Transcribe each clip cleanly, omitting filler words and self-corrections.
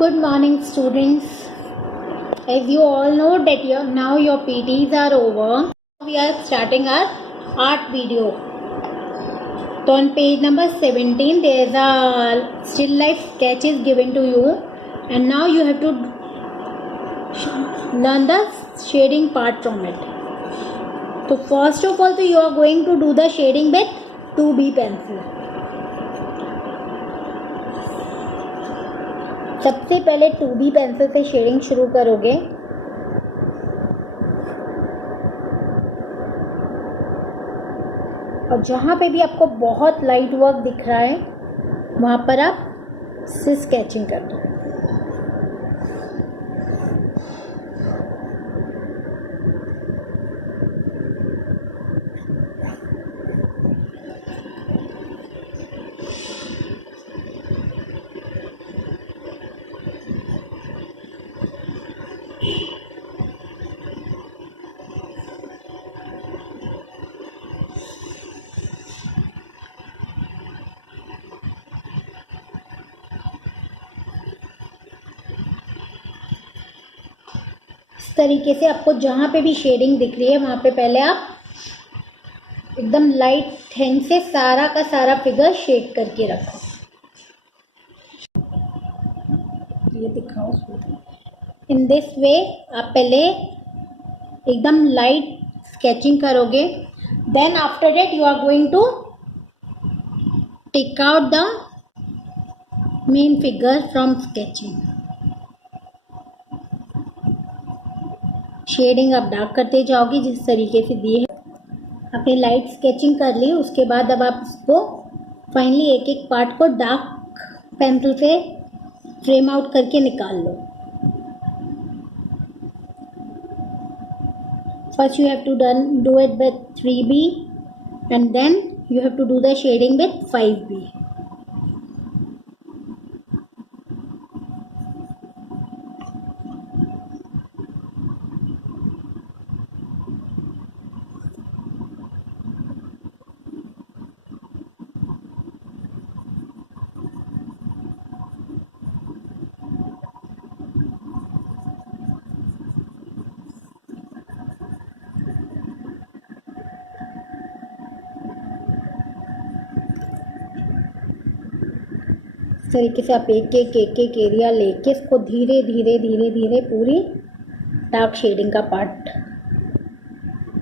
Good morning, students. As you all know that now your PTs are over, we are starting our art video. So on page number 17, there is a still life sketch is given to you, and now you have to learn the shading part from it. So first of all, you are going to do the shading with 2B pencil. सबसे पहले 2B pencil से shading शुरू करोगे. और जहाँ पे भी आपको बहुत लाइट वर्क दिख रहा है वहाँ पर आप से स्केचिंग कर दो. इस तरीके से आपको जहाँ पे भी शेडिंग दिख रही है वहाँ पे पहले आप एकदम लाइट हैंड से सारा का सारा फिगर शेड करके रखो. ये दिखाओ. इन दिस वे आप पहले एकदम लाइट स्केचिंग करोगे. Then after that you are going to take out the main figure from sketching. Shading आप डार्क करते जाओगे जिस तरीके से दिए है. आपने लाइट स्केचिंग कर ली, उसके बाद अब आप इसको फाइनली एक एक पार्ट को डार्क पेंसिल से फ्रेम आउट करके निकाल लो. First you have to do it with 3B and then you have to do the shading with 5B. इस तरीके से आप एक एक एरिया लेके इसको धीरे धीरे धीरे धीरे पूरी डार्क शेडिंग का पार्ट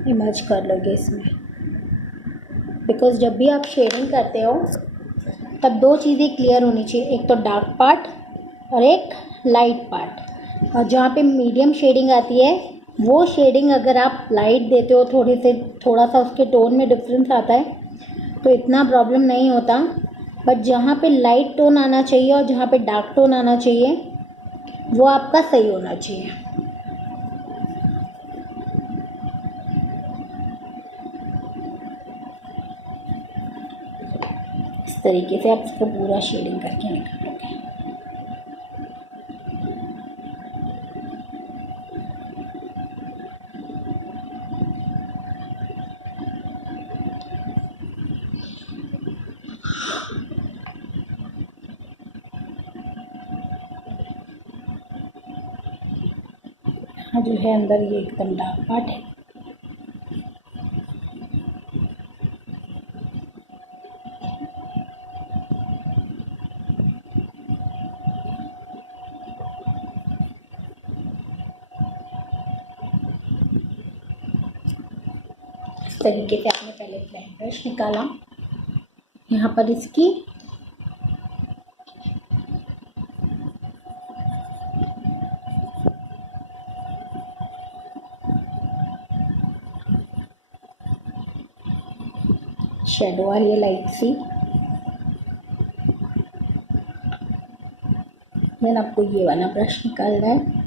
इमर्ज कर लोगे इसमें. बिकॉज जब भी आप शेडिंग करते हो तब दो चीज़ें क्लियर होनी चाहिए, एक तो डार्क पार्ट और एक लाइट पार्ट. और जहाँ पे मीडियम शेडिंग आती है वो शेडिंग अगर आप लाइट देते हो थोड़ा सा उसके टोन में डिफरेंस आता है तो इतना प्रॉब्लम नहीं होता. बट जहाँ पे लाइट टोन आना चाहिए और जहाँ पे डार्क टोन आना चाहिए वो आपका सही होना चाहिए. इस तरीके से आप इसको पूरा शेडिंग करके निकालोगे. जो है अंदर ये एकदम डार्क पार्ट है. इस तरीके से आपने पहले फ्लैट ब्रश निकाला. यहाँ पर इसकी शेडो आ रही है लाइट सी. देन आपको ये वाला ब्रश निकालना है.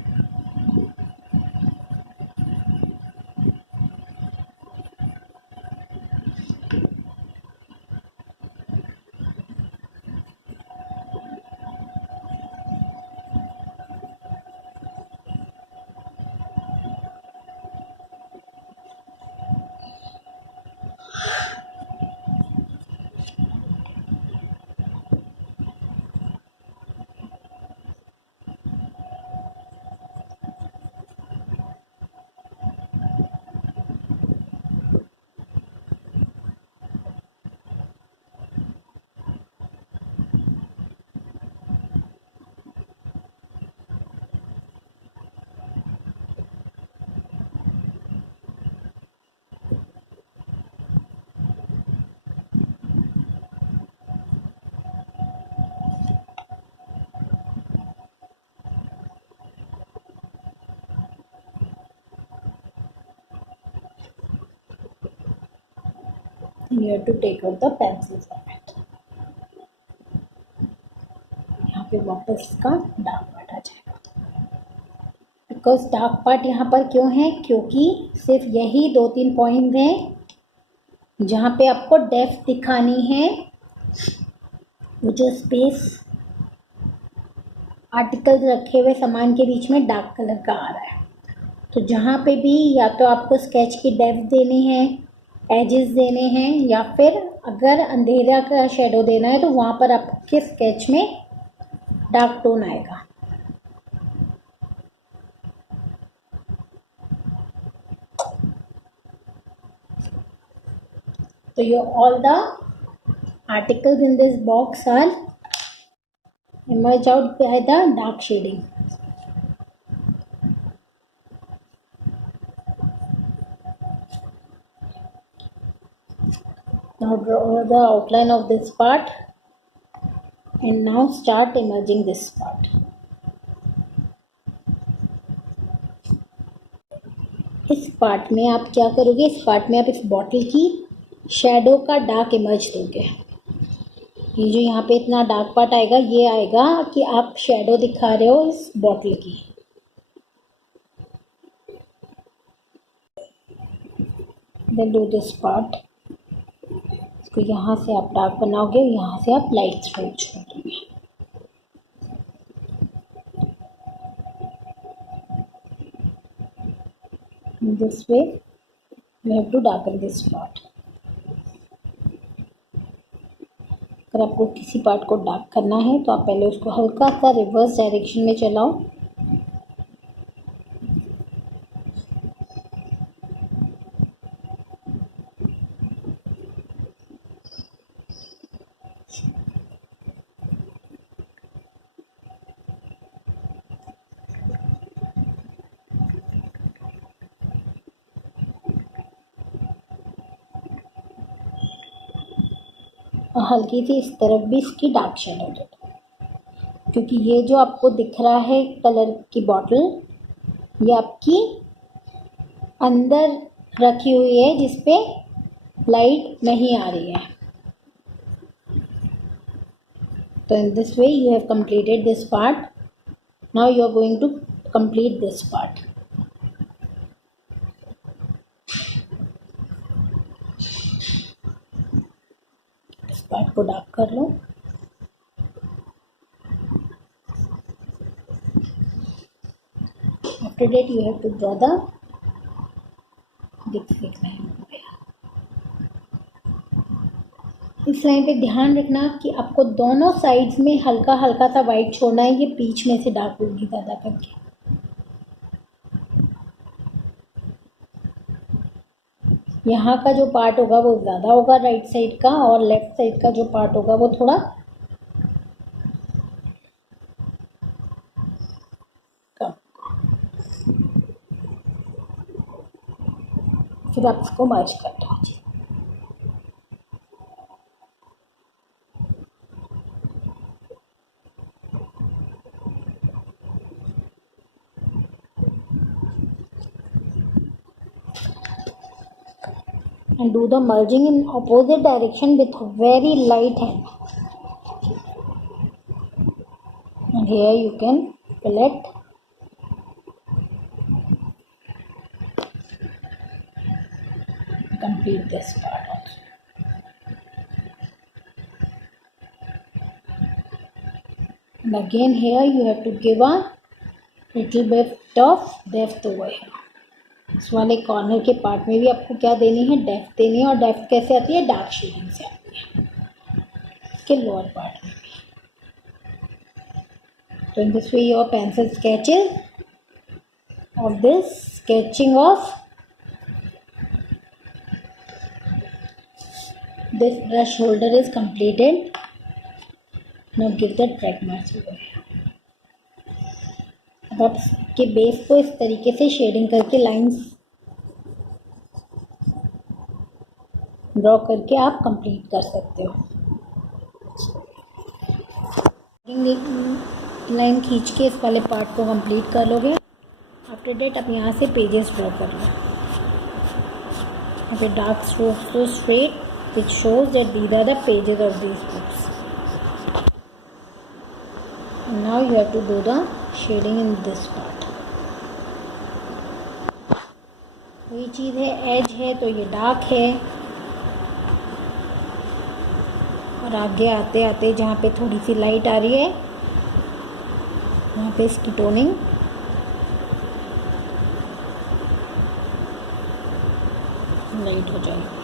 and you have to take out the pencil from it. यहाँ पे वापस इसका डार्क पार्ट आ जाएगा। बिकॉज डार्क पार्ट यहाँ पर क्यों है, क्योंकि सिर्फ यही 2-3 पॉइंट हैं जहाँ पे आपको डेप्थ दिखानी है। वो जो स्पेस आर्टिकल्स रखे हुए सामान के बीच में डार्क कलर का आ रहा है, तो जहाँ पे भी या तो आपको स्केच की डेप्थ देनी है, एजेस देने हैं, या फिर अगर अंधेरा का शेडो देना है तो वहाँ पर आपके स्केच में डार्क टोन आएगा। तो ये all the articles in this box are emerge out by the dark shading. Now draw the outline of this part and now start emerging this part. इस पार्ट में आप क्या करोगे, इस पार्ट में आप इस बॉटल की शेडो का डार्क इमर्ज दोगे। ये जो यहाँ पे इतना डार्क पार्ट आएगा, ये आएगा कि आप शेडो दिखा रहे हो इस बॉटल की। देन डू दिस पार्ट, इसको यहाँ से आप डार्क बनाओगे, यहाँ से आप लाइट स्ट्रोक छोड़ोगे। This way you have to darken this part. अगर आपको किसी पार्ट को डार्क करना है तो आप पहले उसको हल्का सा रिवर्स डायरेक्शन में चलाओ, और हल्की सी इस तरफ भी इसकी डार्क शेडो दे दो, क्योंकि ये जो आपको दिख रहा है कलर की बॉटल, ये आपकी अंदर रखी हुई है जिसपे लाइट नहीं आ रही है। तो in this way you have completed this part. Now you are going to complete this part. Part को डार्क कर लो। After that you have to draw the thick line. इस लाइन पे ध्यान रखना कि आपको दोनों साइड्स में हल्का हल्का सा वाइट छोड़ना है, ये बीच में से डार्क होगी ज़्यादा करके। यहाँ का जो पार्ट होगा वो ज़्यादा होगा राइट साइड का, और लेफ्ट साइड का जो पार्ट होगा वो थोड़ा कम। फिर आप इसको मर्ज कर दो। And do the merging in opposite direction with very light hand. And here you can collect complete this part also. And again here you have to give a little bit of depth over here. इस वाले corner के part में भी आपको क्या देनी है, depth देनी है। और डेप्थ कैसे आती है, डार्क शेडिंग से आती है इसके लोअर पार्ट में भी। तो in this way your pencil sketches of this sketching of this brush holder is completed. Now give the track marks over here. अब आप इसके बेस को इस तरीके से शेडिंग करके लाइंस ड्रॉ करके आप कंप्लीट कर सकते हो। लाइन खींच के इस वाले पार्ट को कंप्लीट कर लोगे। आफ्टर डेट आप यहाँ से पेजेस ड्रॉ कर लो। यहाँ पे डार्क स्ट्रोक्स तो straight which shows that these are the pages of these books. And now you have to do the shading in this part. वही चीज़ है, एज है तो ये डार्क है, और आगे आते आते जहाँ पे थोड़ी सी लाइट आ रही है वहाँ पे इसकी टोनिंग लाइट हो जाएगी.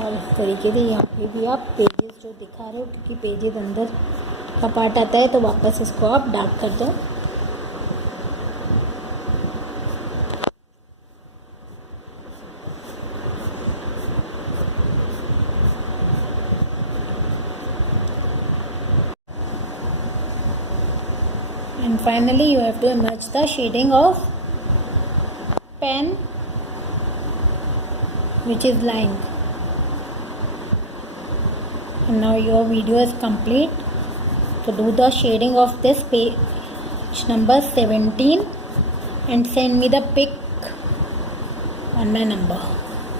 और इस तरीके से यहाँ पे भी आप पेजेस जो दिखा रहे हो, क्योंकि पेजेस अंदर का पार्ट आता है, तो वापस इसको आप डार्क कर दो. And finally you have to merge the shading of pen which is lying. And now your video is complete. So do the shading of this page number 17 and send me the pic on my number.